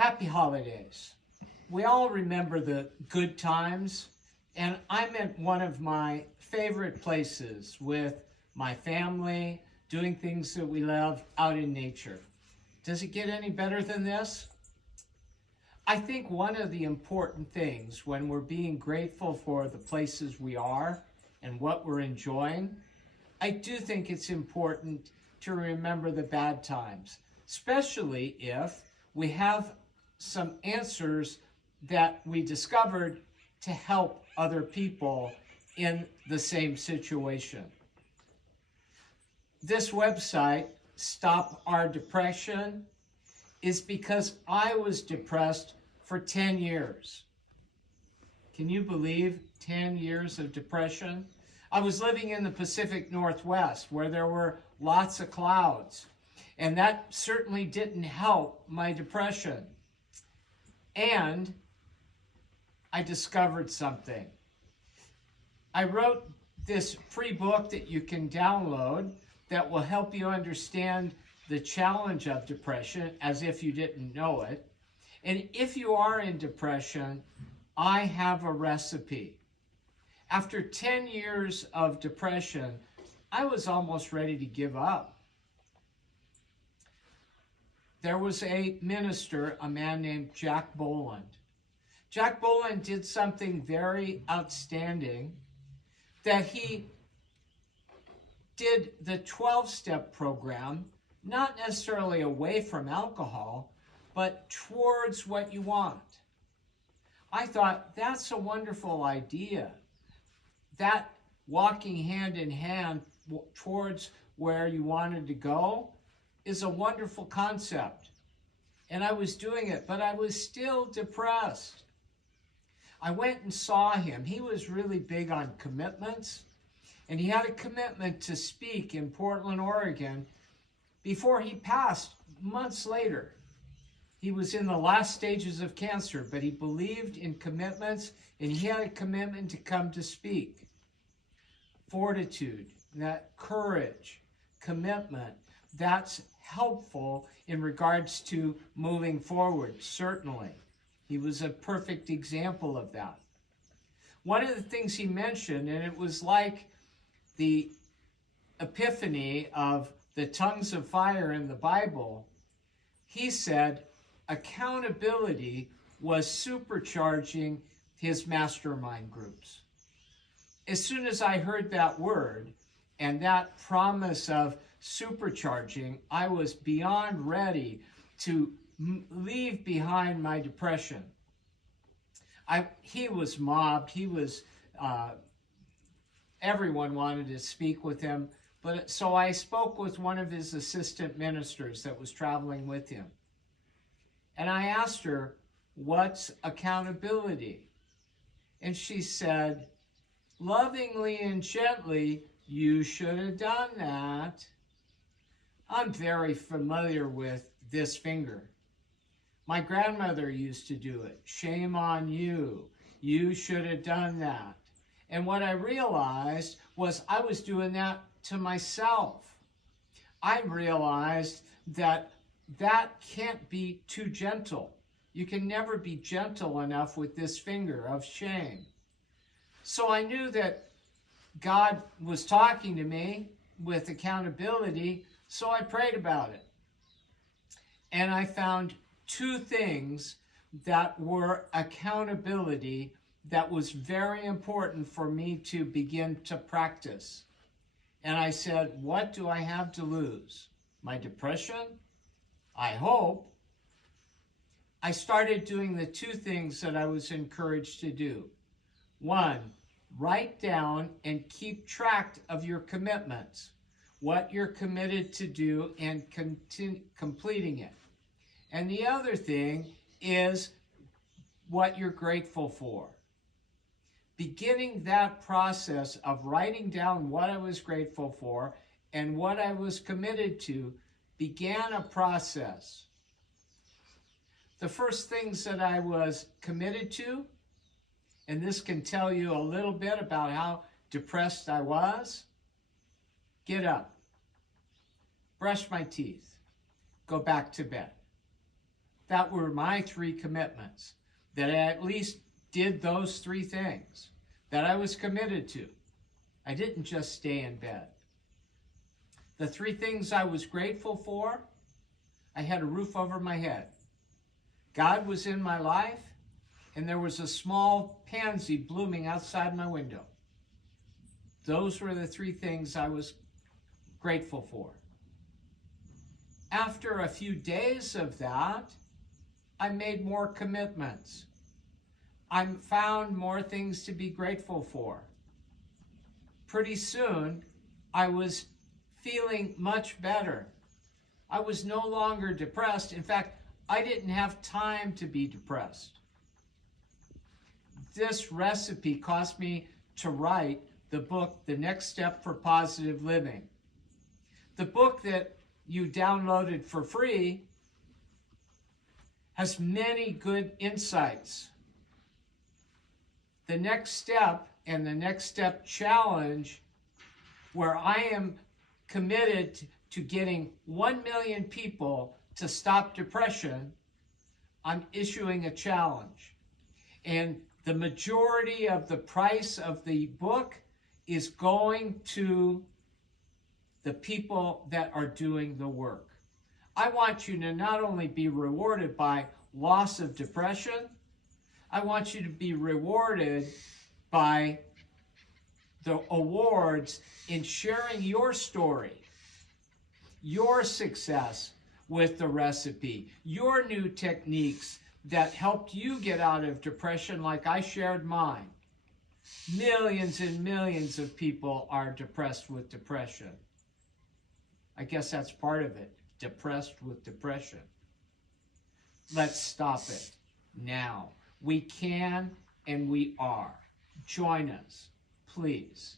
Happy holidays. We all remember the good times, and I'm at one of my favorite places with my family, doing things that we love out in nature. Does it get any better than this? I think one of the important things when we're being grateful for the places we are and what we're enjoying, I do think it's important to remember the bad times, especially if we have some answers that we discovered to help other people in the same situation. This website, Stop Our Depression, is because I was depressed for 10 years. Can you believe 10 years of depression? I was living in the Pacific Northwest where there were lots of clouds, and that certainly didn't help my depression. And I discovered something. I wrote this free book that you can download that will help you understand the challenge of depression as if you didn't know it. And if you are in depression, I have a recipe. After 10 years of depression, I was almost ready to give up. There was a minister, a man named Jack Boland. Jack Boland did something very outstanding, that he did the 12-step program, not necessarily away from alcohol, but towards what you want. I thought, that's a wonderful idea. That walking hand in hand towards where you wanted to go is a wonderful concept. And I was doing it, but I was still depressed. I went and saw him. He was really big on commitments, and he had a commitment to speak in Portland, Oregon before he passed months later. He was in the last stages of cancer, but he believed in commitments, and he had a commitment to come to speak. Fortitude, that courage, commitment, that's helpful in regards to moving forward, certainly. He was a perfect example of that. One of the things he mentioned, and it was like the epiphany of the tongues of fire in the Bible, he said accountability was supercharging his mastermind groups. As soon as I heard that word and that promise of supercharging, I was beyond ready to leave behind my depression. He was mobbed. Everyone wanted to speak with him. So I spoke with one of his assistant ministers that was traveling with him. And I asked her, what's accountability? And she said, lovingly and gently, you should have done that. I'm very familiar with this finger. My grandmother used to do it. Shame on you. You should have done that. And what I realized was I was doing that to myself. I realized that can't be too gentle. You can never be gentle enough with this finger of shame. So I knew that God was talking to me with accountability, so I prayed about it. And I found two things that were accountability that was very important for me to begin to practice. And I said, what do I have to lose? My depression? I hope. I started doing the two things that I was encouraged to do. One, write down and keep track of your commitments, what you're committed to do and completing it. And the other thing is what you're grateful for. Beginning that process of writing down what I was grateful for and what I was committed to began a process. The first things that I was committed to, and this can tell you a little bit about how depressed I was, get up, brush my teeth, go back to bed. that were my 3 commitments, that I at least did those 3 things that I was committed to. I didn't just stay in bed. The 3 things I was grateful for: I had a roof over my head, God was in my life, and there was a small pansy blooming outside my window. Those were the 3 things I was grateful for. After a few days of that, I made more commitments. I found more things to be grateful for. Pretty soon, I was feeling much better. I was no longer depressed. In fact, I didn't have time to be depressed. This recipe caused me to write the book, The Next Step for Positive Living. The book that you downloaded for free has many good insights. The Next Step and the Next Step Challenge, where I am committed to getting 1 million people to stop depression, I'm issuing a challenge. And the majority of the price of the book is going to the people that are doing the work. I want you to not only be rewarded by loss of depression, I want you to be rewarded by the awards in sharing your story, your success with the recipe, your new techniques that helped you get out of depression like I shared mine. Millions and millions of people are depressed with depression. I guess that's part of it, depressed with depression. Let's stop it now. We can and we are. Join us, please.